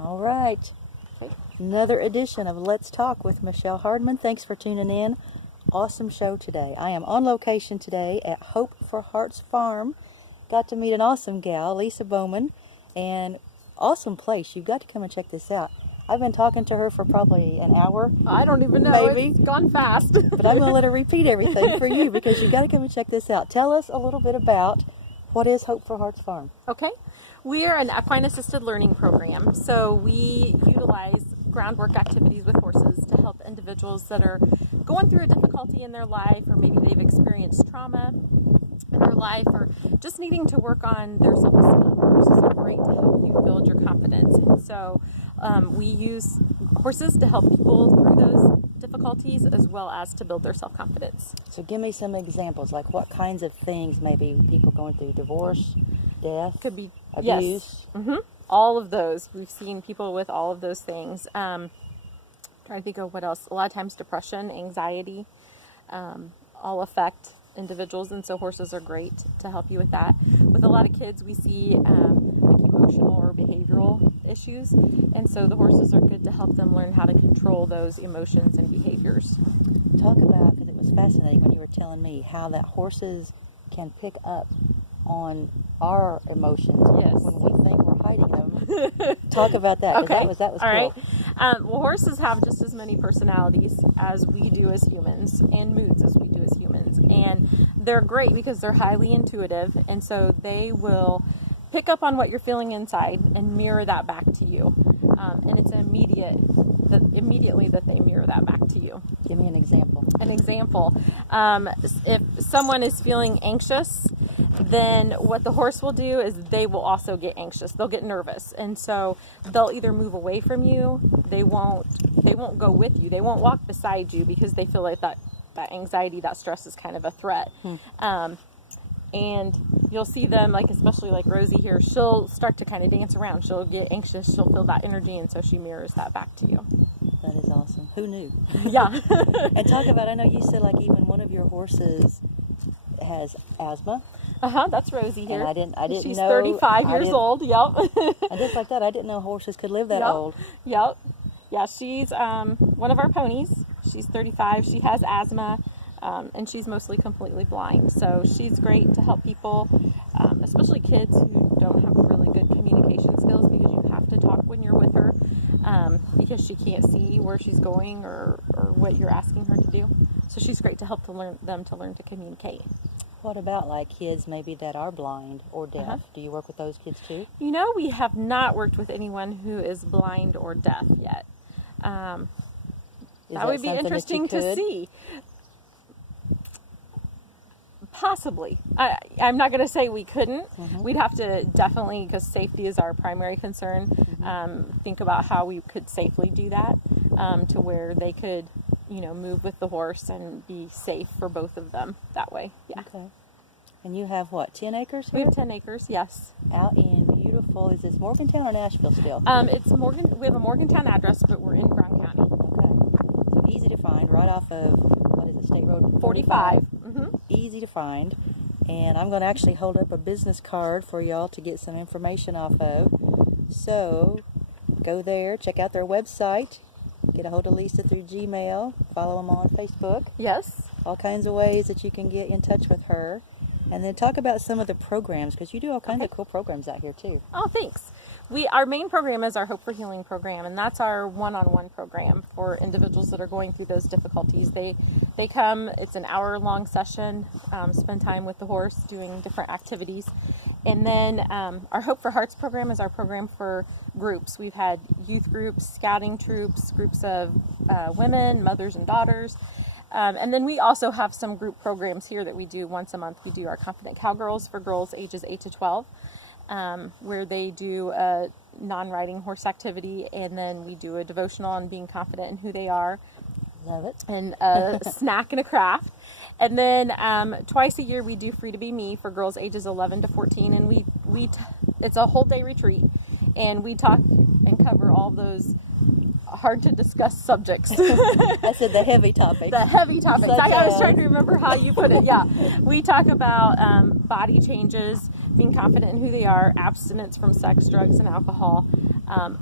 All right. Okay. Another edition of Let's Talk with Michele Hardman. Thanks for tuning in. Awesome show today. I am on location today at Hope for Hearts Farm. Got to meet an awesome gal, Lisa Bowman, and awesome place. You've got to come and check this out. I've been talking to her for probably an hour. I don't even know. Maybe. It's gone fast. But I'm going to let her repeat everything for you because you've got to come and check this out. Tell us a little bit about what is Hope for Hearts Farm. Okay. We are an equine assisted learning program. So we utilize groundwork activities with horses to help individuals that are going through a difficulty in their life, or maybe they've experienced trauma in their life, or just needing to work on their self-esteem. Horses are great to help you build your confidence. And so we use horses to help people through those difficulties as well as to build their self-confidence. So give me some examples, like what kinds of things maybe people going through divorce, death, Could be abuse. Yes. All of those. We've seen people with all of those things. Trying to think of what else. A lot of times depression, anxiety, all affect individuals, and so horses are great to help you with that. With a lot of kids, we see like emotional or behavioral issues, and so the horses are good to help them learn how to control those emotions and behaviors. Talk about, because it was fascinating when you were telling me how that horses can pick up on our emotions Yes. when we think we're hiding them. Talk about that. 'Cause Okay. That was All cool. right. Well, horses have just as many personalities as we do as humans, and moods as we do as humans. And they're great because they're highly intuitive, and so they will pick up on what you're feeling inside and mirror that back to you. And it's immediately that they mirror that back to you. Give me an example. An example, if someone is feeling anxious, then what the horse will do is they will also get anxious. They'll get nervous, and so they'll either move away from you. They won't go with you. They won't walk beside you because they feel like that anxiety, that stress is kind of a threat. And you'll see them, like especially like Rosie here, she'll start to kind of dance around. She'll get anxious. She'll feel that energy, and so she mirrors that back to you. That is awesome. Who knew? Yeah. And talk about, I know you said like even one of your horses has asthma. That's Rosie here. And I didn't She's know. 35 years old. Yep. And just like that, I didn't know horses could live that Yep. old. Yep. Yeah, she's one of our ponies. She's 35. She has asthma, and she's mostly completely blind. So she's great to help people, especially kids who don't have really good communication skills, because you have to talk when you're with her, because she can't see where she's going or what you're asking her to do. So she's great to help them to learn to communicate. What about like kids maybe that are blind or deaf? Do you work with those kids too? You know, we have not worked with anyone who is blind or deaf yet. That would be interesting to see. Possibly. I'm not going to say we couldn't. We'd have to definitely, because safety is our primary concern, think about how we could safely do that, to where they could, move with the horse and be safe for both of them that way. Yeah. Okay. And you have what, 10 acres We here? have 10 acres, yes. Out in beautiful, is this Morgantown or Nashville still? It's Morgan. We have a Morgantown address, but we're in Brown County. Okay. So easy to find, right off of, what is it, State Road 45. Easy to find. And I'm going to actually hold up a business card for y'all to get some information off of. So go there, check out their website, get a hold of Lisa through Gmail, follow them on Facebook, Yes. all kinds of ways that you can get in touch with her. And then talk about some of the programs, because you do all kinds of cool programs out here too. Oh, thanks. Our main program is our Hope for Healing program, and that's our one-on-one program for individuals that are going through those difficulties. They come, it's an hour-long session, spend time with the horse doing different activities. And then our Hope for Hearts program is our program for groups. We've had youth groups, scouting troops, groups of women, mothers and daughters. And then we also have some group programs here that we do once a month. We do our Confident Cowgirls for girls ages 8 to 12. Where they do a non-riding horse activity, and then we do a devotional on being confident in who they are. Love it. And a snack and a craft. And then twice a year we do Free to Be Me for girls ages 11 to 14, and it's a whole day retreat, and we talk and cover all those hard to discuss subjects. I said the heavy topics. The heavy topics. Such I was trying to remember how you put it. Yeah. We talk about body changes, being confident in who they are, abstinence from sex, drugs, and alcohol,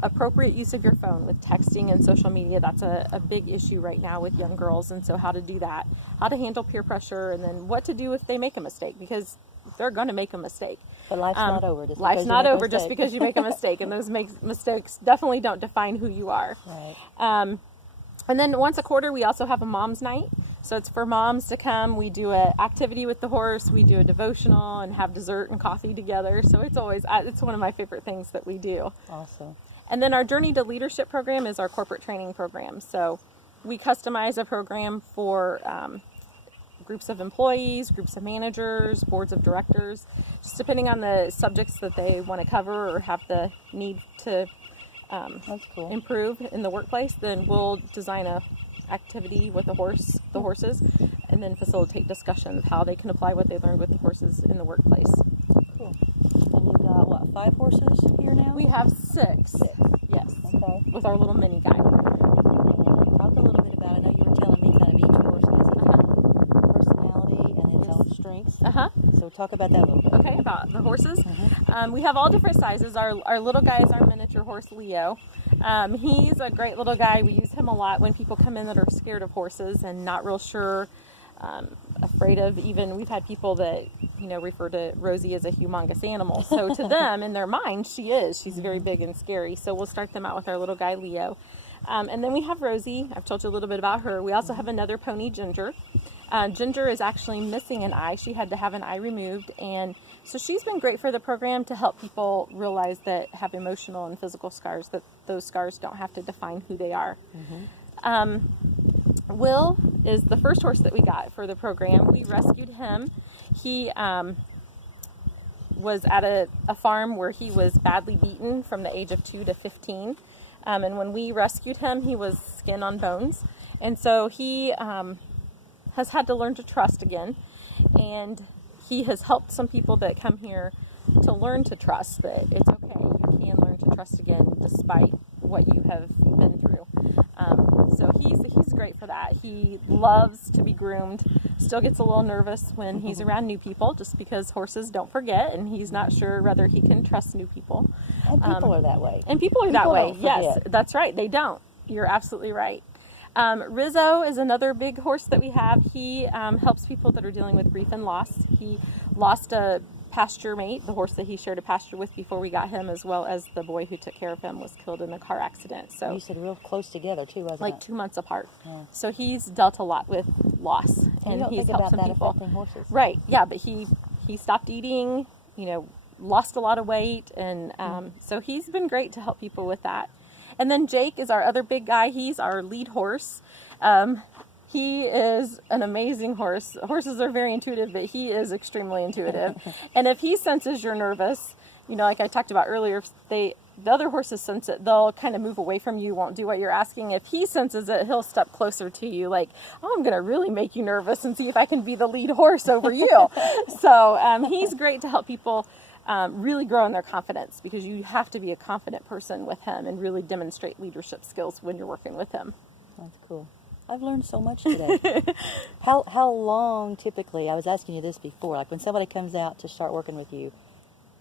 Appropriate use of your phone with texting and social media, that's a big issue right now with young girls, and so how to do that, how to handle peer pressure, and then what to do if they make a mistake, because they're going to make a mistake. But life's not over. Life's not over just because you make a mistake, and those mistakes definitely don't define who you are. Right. And then once a quarter, we also have a mom's night. So it's for moms to come. We do an activity with the horse. We do a devotional and have dessert and coffee together. So it's one of my favorite things that we do. Awesome. And then our Journey to Leadership program is our corporate training program. So we customize a program for groups of employees, groups of managers, boards of directors, just depending on the subjects that they want to cover or have the need to That's cool. improve in the workplace. Then we'll design a activity with the horses, and then facilitate discussion of how they can apply what they learned with the horses in the workplace. Cool. And you've got, what, 5 horses here now? We have 6. Yes. Okay. With our little mini guy. Talk a little bit about, I know you were telling me kind of each horse has its own personality and its own strengths. So talk about that a little bit. Okay, about the horses. We have all different sizes. Our little guy is our miniature horse, Leo. He's a great little guy. We use him a lot when people come in that are scared of horses and not real sure, afraid of even, we've had people that, refer to Rosie as a humongous animal. So to them, in their mind, she's very big and scary. So we'll start them out with our little guy, Leo. And then we have Rosie. I've told you a little bit about her. We also have another pony, Ginger. Ginger is actually missing an eye. She had to have an eye removed, and so she's been great for the program to help people realize that have emotional and physical scars, that those scars don't have to define who they are. Will is the first horse that we got for the program. We rescued him. He was at a farm where he was badly beaten from the age of 2 to 15. And when we rescued him, he was skin on bones. And so he has had to learn to trust again. And he has helped some people that come here to learn to trust, that it's okay, you can learn to trust again despite what you have been through. So he's great for that. He loves to be groomed, still gets a little nervous when he's around new people, just because horses don't forget, and he's not sure whether he can trust new people. And people are that way. And people are that way. Don't Yes, forget. that's right. They don't. You're absolutely right. Rizzo is another big horse that we have. He helps people that are dealing with grief and loss. He lost a pasture mate, the horse that he shared a pasture with before we got him, as well as the boy who took care of him was killed in a car accident. So You said real close together too, wasn't like it? 2 months apart. Yeah. So he's dealt a lot with loss, And you don't he's think helped about some that people. affecting horses. Right? Yeah, but he stopped eating. Lost a lot of weight, and so he's been great to help people with that. And then Jake is our other big guy. He's our lead horse. He is an amazing horse. Horses are very intuitive, but he is extremely intuitive. And if he senses you're nervous, like I talked about earlier, the other horses sense it, they'll kind of move away from you, won't do what you're asking. If he senses it, he'll step closer to you, like, oh, I'm going to really make you nervous and see if I can be the lead horse over you. So he's great to help people really grow in their confidence, because you have to be a confident person with him and really demonstrate leadership skills when you're working with him. That's cool. I've learned so much today. How long typically, I was asking you this before, like when somebody comes out to start working with you,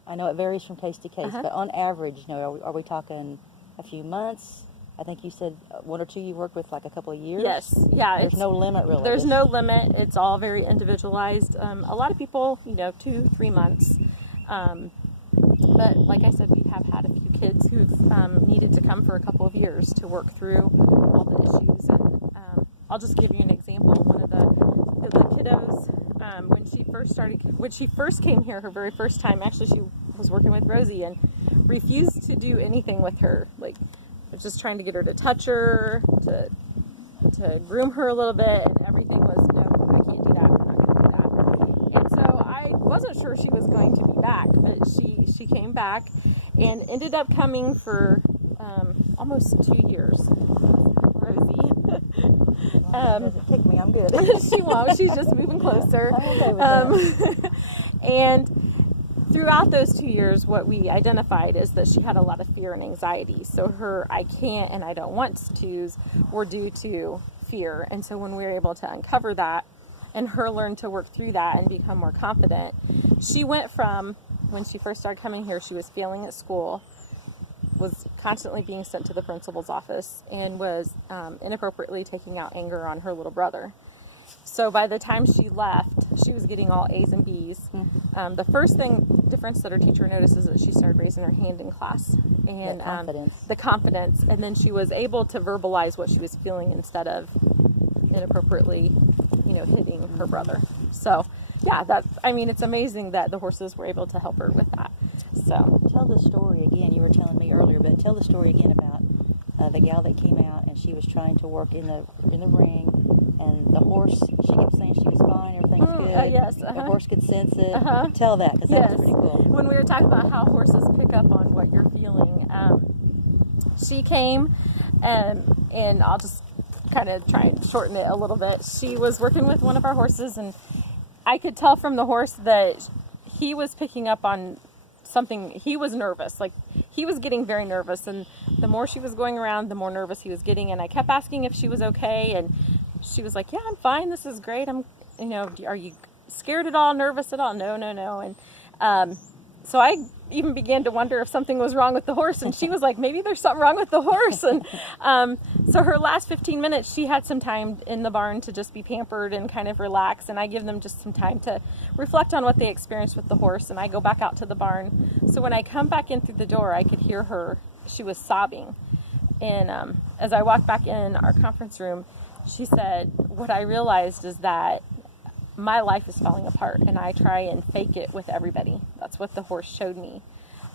I know it varies from case to case, but on average, are we talking a few months? I think you said 1 or 2 you worked with, like a couple of years? Yes. Yeah. There's no limit, really. There's no limit. It's all very individualized. A lot of people, 2-3 months. But like I said, we have had a few kids who've needed to come for a couple of years to work through all the issues. And I'll just give you an example. One of the kiddos, when she first came here, her very first time, actually she was working with Rosie and refused to do anything with her. Like, was just trying to get her to touch her, to groom her a little bit, and everything was, no, I can't do that, I'm not going to do that. And so I wasn't sure she was going to be back, but she came back and ended up coming for almost 2 years. Rosie. Doesn't kick me, I'm good. She won't, she's just moving closer. I'm okay with that. And throughout those 2 years, what we identified is that she had a lot of fear and anxiety. So her I can't and I don't want to's were due to fear. And so when we were able to uncover that and her learn to work through that and become more confident, she went from, when she first started coming here, she was failing at school, was constantly being sent to the principal's office and was inappropriately taking out anger on her little brother. So by the time she left, she was getting all A's and B's. The first difference that her teacher noticed is that she started raising her hand in class, and the confidence, and then she was able to verbalize what she was feeling instead of inappropriately, hitting her brother. So yeah, it's amazing that the horses were able to help her with that. So tell the story again. You were telling me earlier, but tell the story again about the gal that came out and she was trying to work in the ring, and the horse. She kept saying she was fine, everything's good. Yes, The horse could sense it. Tell that, because that's pretty cool. When we were talking about how horses pick up on what you're feeling, she came, and I'll just kind of try and shorten it a little bit. She was working with one of our horses, and I could tell from the horse that he was picking up on something. He was nervous, like he was getting very nervous, and the more she was going around, the more nervous he was getting. And I kept asking if she was okay, and she was like, "Yeah, I'm fine. This is great. Are you scared at all? Nervous at all?" No. And so I even began to wonder if something was wrong with the horse, and she was like, "Maybe there's something wrong with the horse." And so her last 15 minutes, she had some time in the barn to just be pampered and kind of relax, and I give them just some time to reflect on what they experienced with the horse, and I go back out to the barn. So when I come back in through the door, I could hear her. She was sobbing, and as I walked back in our conference room, she said, "What I realized is that my life is falling apart, and I try and fake it with everybody." That's what the horse showed me.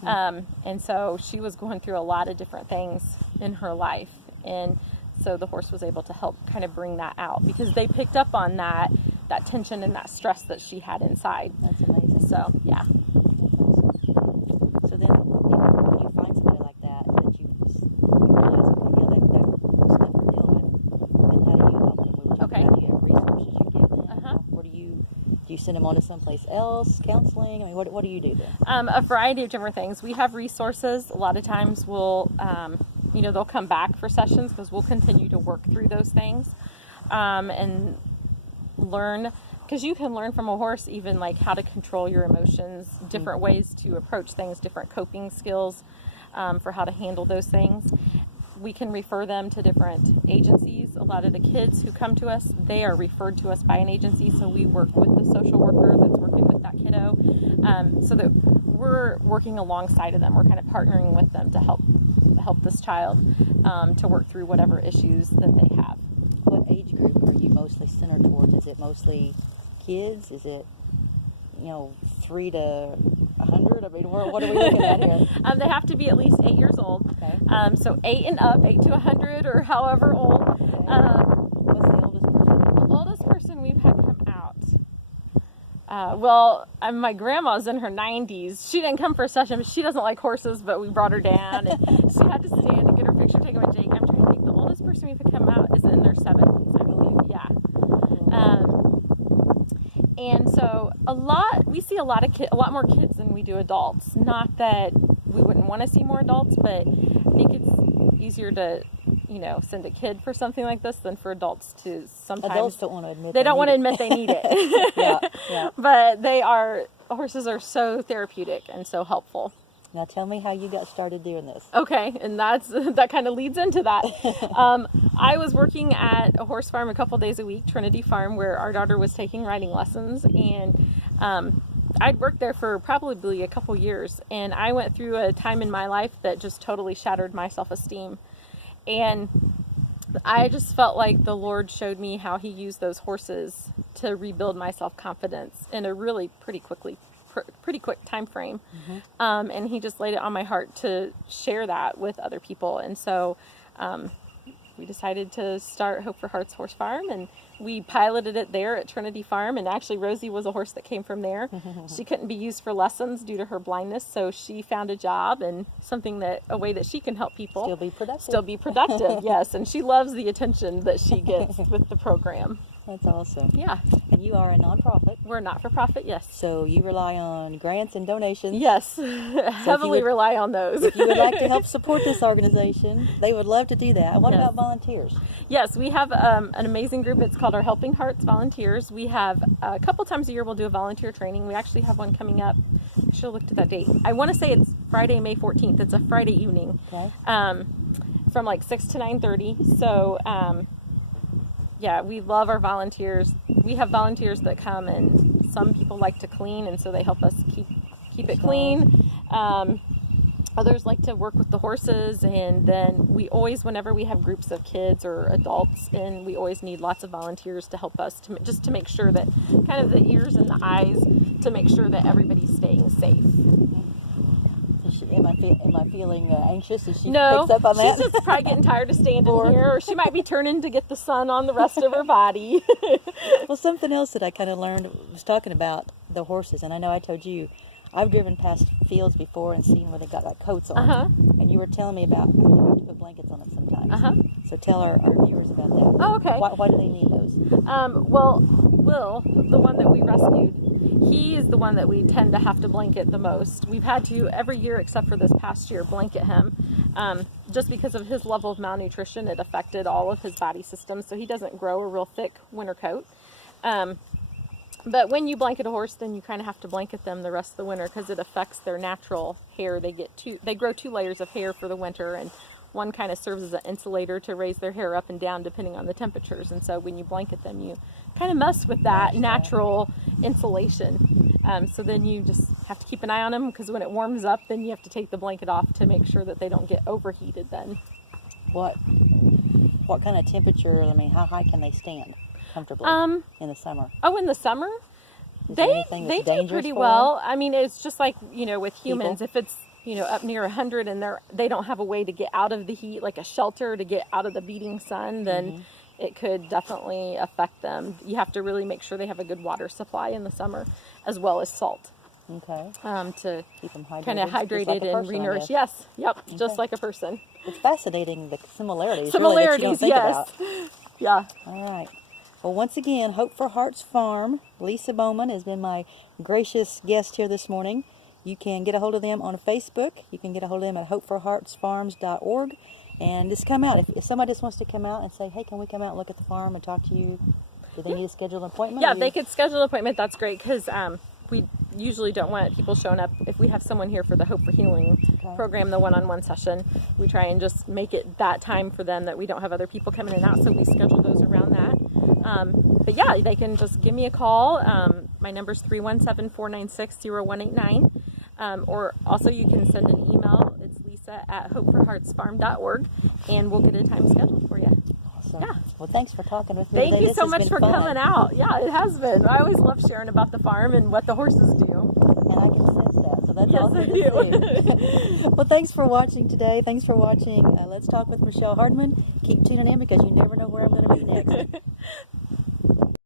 And so she was going through a lot of different things in her life. And so the horse was able to help kind of bring that out, because they picked up on that tension and that stress that she had inside. That's amazing. So, yeah. So then when you find somebody like that you realize, that stuff they're dealing with, then how do you help them? We were talking about, do you have resources you give them? What do you send them on to someplace else, counseling? I mean, what do you do then? A variety of different things. We have resources. A lot of times we'll, they'll come back for sessions, because we'll continue to work through those things and learn, because you can learn from a horse even like how to control your emotions, different ways to approach things, different coping skills for how to handle those things. We can refer them to different agencies. A lot of the kids who come to us, they are referred to us by an agency, so we work with the social worker that's working with that kiddo, so that we're working alongside of them. We're kind of partnering with them to help this child to work through whatever issues that they have. What age group are you mostly centered towards? Is it mostly kids? Is it 3 to 100? I mean, what are we looking at here? They have to be at least 8 years old. Okay. So 8 and up, 8 to 100, or however old. What's the oldest person? The oldest person we've had come out. My grandma's in her 90s. She didn't come for a session, but she doesn't like horses, but we brought her down, and she had to stand and get her picture taken with Jake. I'm trying to think. The oldest person we've had come out is in their 70s, I believe. Yeah. And so we see a lot more kids than we do adults. Not that we wouldn't want to see more adults, but I think it's easier to, send a kid for something like this than for adults to sometimes. Adults don't want to admit they don't want to admit they need it. Yeah. But horses are so therapeutic and so helpful. Now tell me how you got started doing this. Okay, and that kind of leads into that. I was working at a horse farm a couple days a week, Trinity Farm, where our daughter was taking riding lessons, and I'd worked there for probably a couple years, and I went through a time in my life that just totally shattered my self-esteem. And I just felt like the Lord showed me how He used those horses to rebuild my self-confidence in a really pretty quick time frame. And He just laid it on my heart to share that with other people. And so we decided to start Hope for Hearts Horse Farm, and we piloted it there at Trinity Farm. And actually Rosie was a horse that came from there. She couldn't be used for lessons due to her blindness, so she found a job and a way that she can help people still be productive. Yes, and she loves the attention that she gets with the program. That's awesome. Yeah. And you are a nonprofit. We're a not-for-profit, yes. So you rely on grants and donations. Yes, heavily rely on those. If you would like to help support this organization, they would love to do that. What about volunteers? Yes, we have an amazing group. It's called our Helping Hearts Volunteers. We have a couple times a year we'll do a volunteer training. We actually have one coming up. I should have looked at that date. I want to say it's Friday, May 14th. It's a Friday evening. Okay. From like 6 to 9:30. So, yeah, we love our volunteers. We have volunteers that come, and some people like to clean, and so they help us keep it clean. Others like to work with the horses, and then we always, whenever we have groups of kids or adults in, we always need lots of volunteers to help us just to make sure that kind of the ears and the eyes to make sure that everybody's staying safe. Am I feeling anxious as she No, picks up on that? she's just probably getting tired of standing here, or she might be turning to get the sun on the rest of her body. Well, something else that I kind of learned was talking about the horses, and I know I told you, I've driven past fields before and seen where they got like coats on, and you were telling me about how you have to put blankets on them sometimes. So tell our viewers about that. Oh, okay. Why do they need those? Well, Will, the one that we rescued, he is the one that we tend to have to blanket the most. We've had to, every year except for this past year, blanket him. Just because of his level of malnutrition, it affected all of his body systems, so he doesn't grow a real thick winter coat. But when you blanket a horse, then you kind of have to blanket them the rest of the winter because it affects their natural hair. They grow 2 layers of hair for the winter, and one kind of serves as an insulator to raise their hair up and down depending on the temperatures. And so when you blanket them, you kind of mess with that natural insulation. So then you just have to keep an eye on them, because when it warms up, then you have to take the blanket off to make sure that they don't get overheated then. What kind of temperature, I mean, how high can they stand comfortably in the summer? Oh, in the summer? They do pretty well. I mean, it's just like, with humans, if it's, up near 100 and they don't have a way to get out of the heat, like a shelter to get out of the beating sun, then it could definitely affect them. You have to really make sure they have a good water supply in the summer, as well as salt. Okay. To keep them hydrated. kind of hydrated like and re-nourished. Yes. Yep. Okay. Just like a person. It's fascinating, the similarities. Similarities, really, that you don't think yes. Yeah. All right. Well, once again, Hope for Hearts Farm, Lisa Bowman has been my gracious guest here this morning. You can get a hold of them on Facebook. You can get a hold of them at hopeforheartsfarms.org. And just come out. If somebody just wants to come out and say, hey, can we come out and look at the farm and talk to you? Do they need to schedule an appointment? Yeah, they could schedule an appointment. That's great, because we usually don't want people showing up. If we have someone here for the Hope for Healing program, the one-on-one session, we try and just make it that time for them that we don't have other people coming in and out, so we schedule those around that. But yeah, they can just give me a call. My number is 317-496-0189. Or also you can send an email. It's lisa@hopeforheartsfarm.org, and we'll get a time scheduled for you. Awesome. Yeah. Well, thanks for talking with me Thank today. you so much for coming out. Yeah, it has been. I always love sharing about the farm and what the horses do. And I can sense that, so that's Yes, awesome I to see. Well, thanks for watching today. Thanks for watching Let's Talk with Michele Hardman. Keep tuning in, because you never know where I'm going to be next.